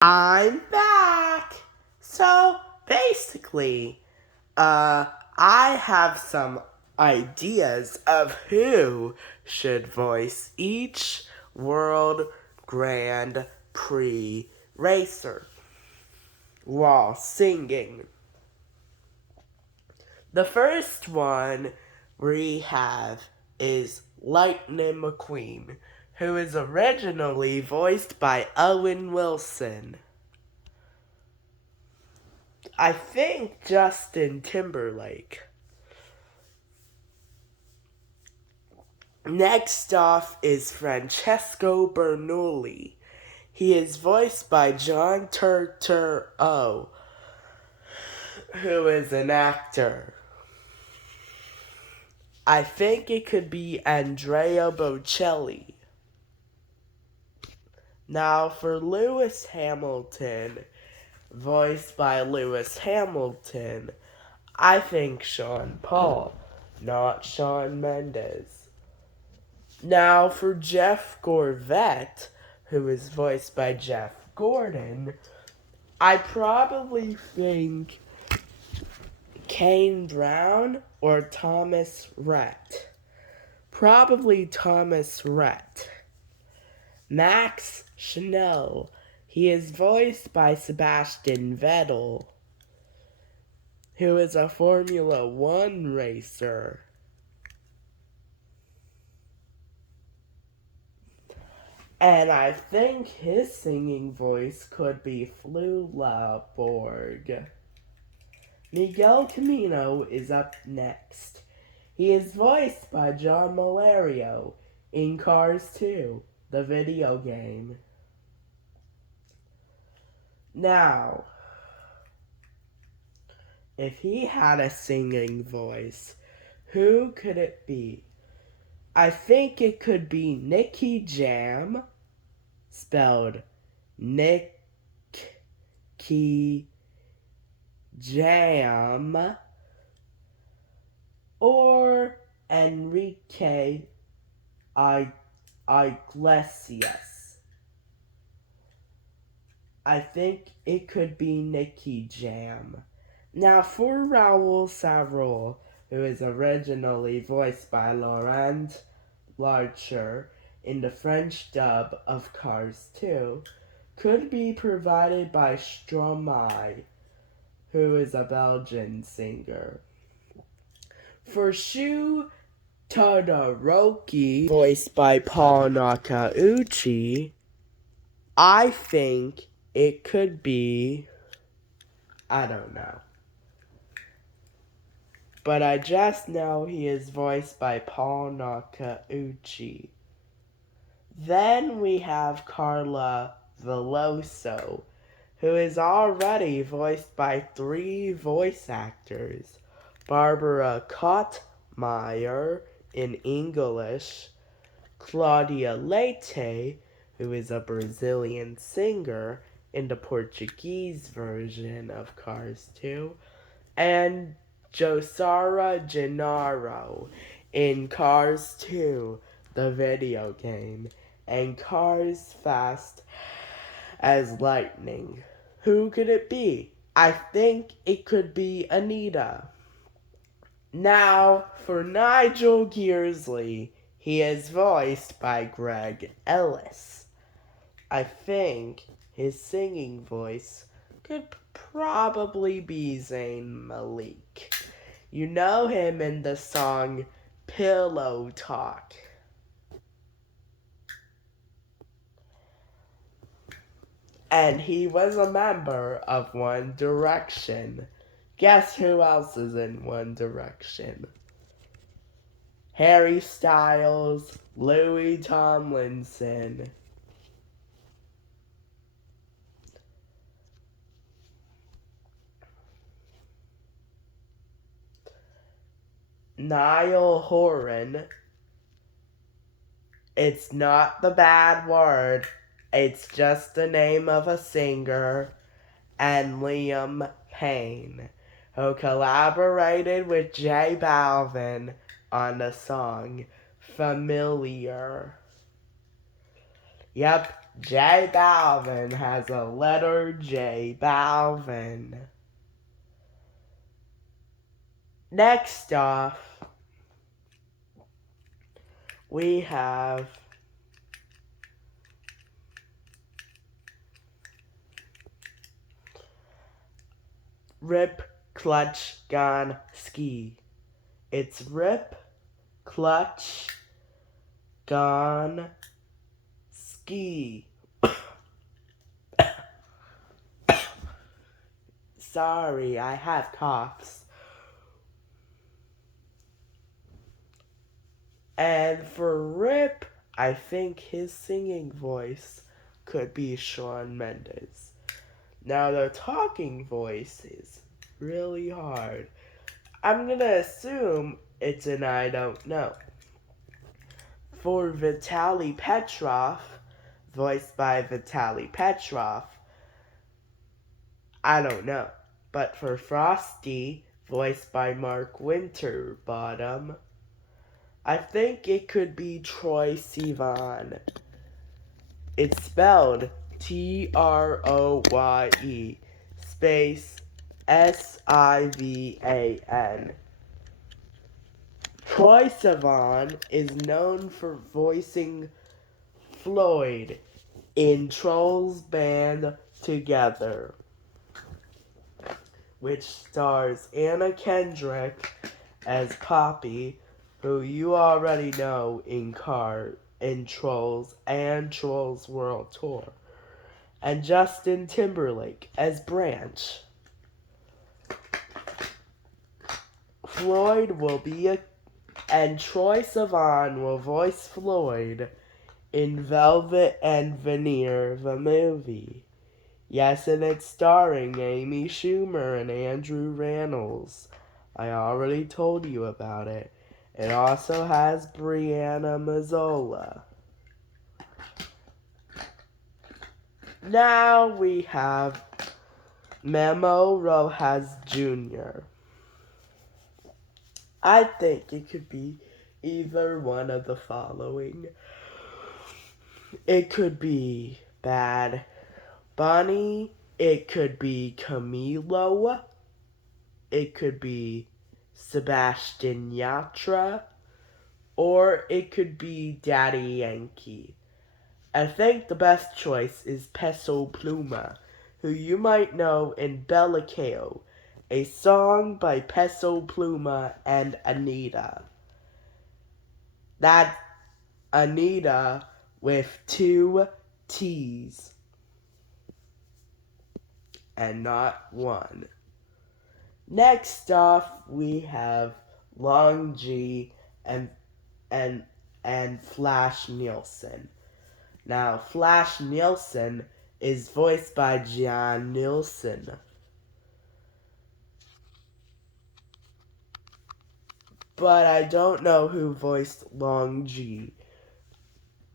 I'm back. So basically, I have some ideas of who should voice each World Grand Prix racer while singing. The first one we have is Lightning McQueen, who is originally voiced by Owen Wilson. I think Justin Timberlake. Next off is Francesco Bernoulli. He is voiced by John Turturro, who is an actor. I think it could be Andrea Bocelli. Now for Lewis Hamilton, voiced by Lewis Hamilton, I think Sean Paul, not Shawn Mendes. Now for Jeff Gorvette, who is voiced by Jeff Gordon, I probably think Kane Brown or Thomas Rhett. Probably Thomas Rhett. Max Chanel, he is voiced by Sebastian Vettel, who is a Formula One racer. And I think his singing voice could be Flula Borg. Miguel Camino is up next. He is voiced by John Malario in Cars 2, the video game. Now, if he had a singing voice, who could it be? I think it could be Nicky Jam, spelled Nicky Jam, or Enrique Iglesias. I think it could be Nicky Jam. Now for Raoul Savroul, who is originally voiced by Laurent Larcher in the French dub of Cars 2, could be provided by Stromae, who is a Belgian singer. For Shu Todoroki, voiced by Paul Nakauchi, I think it could be, I don't know. But I just know he is voiced by Paul Nakauchi. Then we have Carla Veloso, who is already voiced by 3 voice actors. Barbara Kottmeyer in English, Claudia Leite, who is a Brazilian singer in the Portuguese version of Cars 2, and Josara Gennaro in Cars 2, the video game, and Cars Fast as Lightning. Who could it be? I think it could be Anita. Now, for Nigel Gearsley, he is voiced by Greg Ellis. I think his singing voice could probably be Zayn Malik. You know him in the song Pillow Talk. And he was a member of One Direction. Guess who else is in One Direction? Harry Styles, Louis Tomlinson. Niall Horan. It's not the bad word. It's just the name of a singer. And Liam Payne, who collaborated with J Balvin on the song Familiar. Yep, J Balvin has a letter J Balvin. Next off, we have Rip Clutch Gone Ski. It's Rip Clutch Gone Ski. Sorry, I have coughs. And for Rip, I think his singing voice could be Shawn Mendes. Now, the talking voice is really hard. I'm gonna assume it's an I don't know. For Vitaly Petrov, voiced by Vitaly Petrov, I don't know. But for Frosty, voiced by Mark Winterbottom, I think it could be Troye Sivan. It's spelled Troye space Sivan. Troye Sivan is known for voicing Floyd in Trolls Band Together, which stars Anna Kendrick as Poppy, who you already know in Trolls and Trolls World Tour, and Justin Timberlake as Branch. Floyd will be and Troye Sivan will voice Floyd in Velvet and Veneer, the movie. Yes, and it's starring Amy Schumer and Andrew Rannells. I already told you about it. It also has Brianna Mazzola. Now we have Memo Rojas Jr. I think it could be either one of the following. It could be Bad Bunny. It could be Camilo. It could be Sebastian Yatra. Or it could be Daddy Yankee. I think the best choice is Peso Pluma, who you might know in Bellicao, a song by Peso Pluma and Anita. That's Anita with 2 T's and not 1. Next off, we have Long G and Flash Nielsen. Now, Flash Nielsen is voiced by Jan Nielsen. But I don't know who voiced Long G.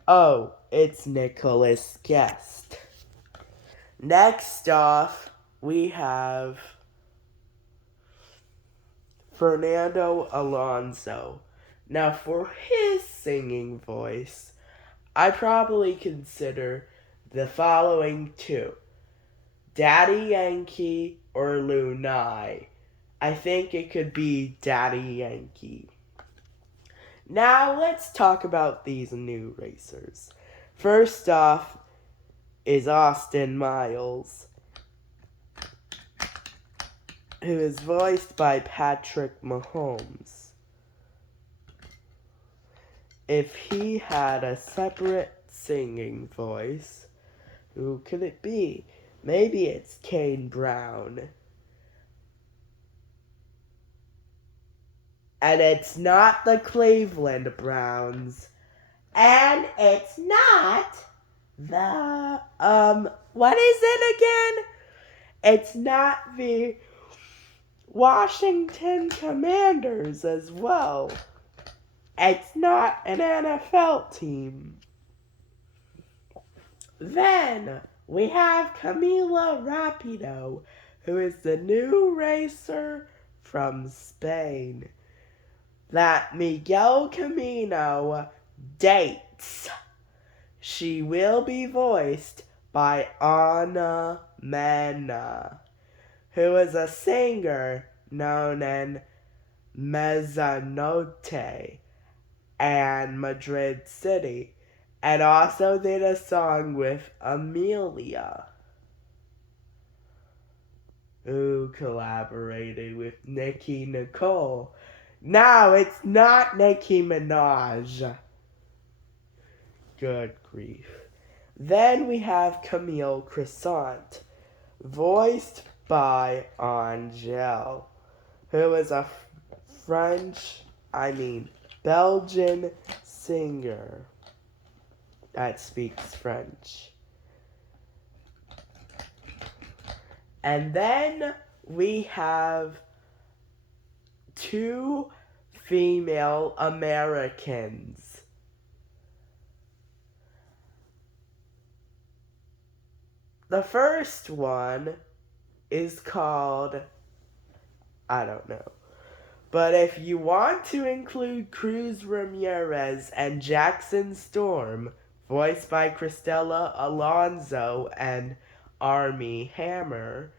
Oh, it's Nicholas Guest. Next off, we have Fernando Alonso. Now, for his singing voice, I probably consider the following 2. Daddy Yankee or Lunai. I think it could be Daddy Yankee. Now let's talk about these new racers. First off is Austin Miles, who is voiced by Patrick Mahomes. If he had a separate singing voice, who could it be? Maybe it's Kane Brown. And it's not the Cleveland Browns. And it's not the, what is it again? It's not the Washington Commanders as well. It's not an NFL team. Then we have Camila Rapido, who is the new racer from Spain that Miguel Camino dates. She will be voiced by Anna Mena, who is a singer known in Mezzanotte and Madrid City, and also did a song with Amelia, who collaborated with Nicki Nicole. Now it's not Nicki Minaj. Good grief. Then we have Camille Crescent, voiced by Angèle, who is a Belgian singer that speaks French. And then we have two female Americans. The first one is called, I don't know. But if you want to include Cruz Ramirez and Jackson Storm, voiced by Cristela Alonso and Armie Hammer,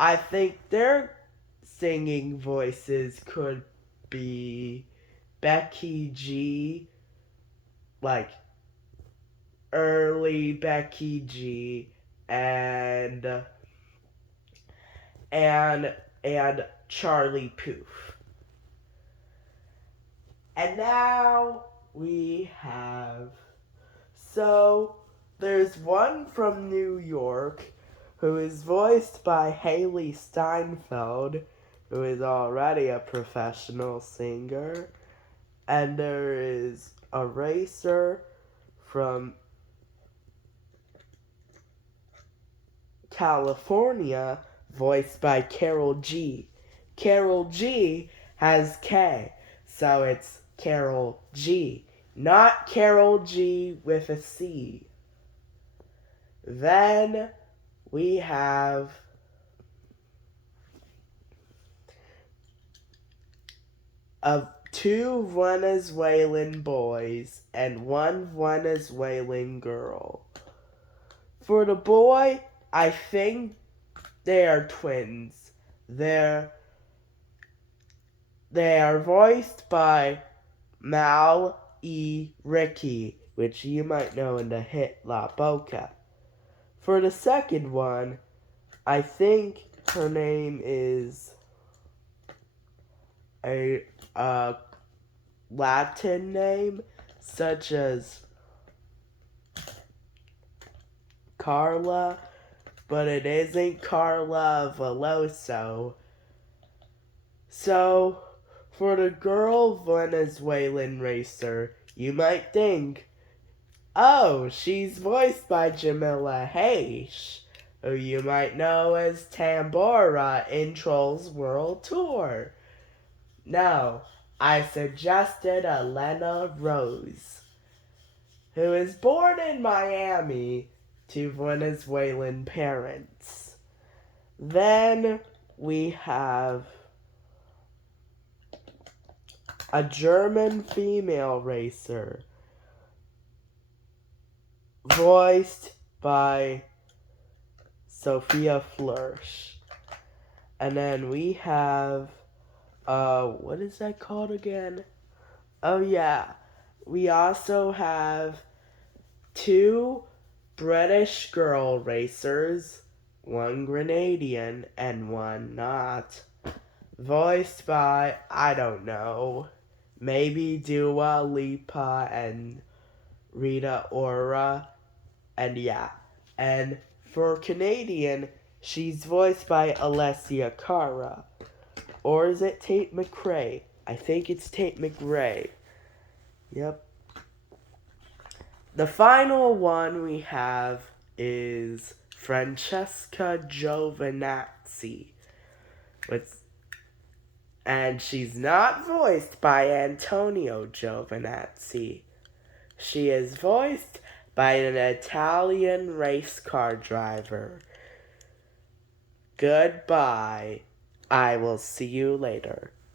I think their singing voices could be Becky G, like early Becky G, and Charlie Puth. And now we have, so there's one from New York who is voiced by Haley Steinfeld, who is already a professional singer. And there is a racer from California, voiced by Karol G. Karol G has K, so it's Karol G, not Karol G with a C. Then we have two Venezuelan boys and one Venezuelan girl. For the boy, I think they are twins. They are voiced by Mal E. Ricky, which you might know in the hit La Boca. For the second one, I think her name is a Latin name, such as Carla, but it isn't Carla Veloso. So, for the girl Venezuelan racer, you might think, oh, she's voiced by Jamila Hayes, who you might know as Tambora in Trolls World Tour. No, I suggested Elena Rose, who is born in Miami to Venezuelan parents. Then we have a German female racer, voiced by Sophia Flörsch. And then we have, what is that called again? Oh yeah, we also have two British girl racers, one Grenadian and one not, voiced by, I don't know, maybe Dua Lipa and Rita Ora, and yeah. And for Canadian, she's voiced by Alessia Cara. Or is it Tate McRae? I think it's Tate McRae. Yep. The final one we have is Francesca Giovinazzi. And she's not voiced by Antonio Giovinazzi. She is voiced by an Italian race car driver. Goodbye. I will see you later.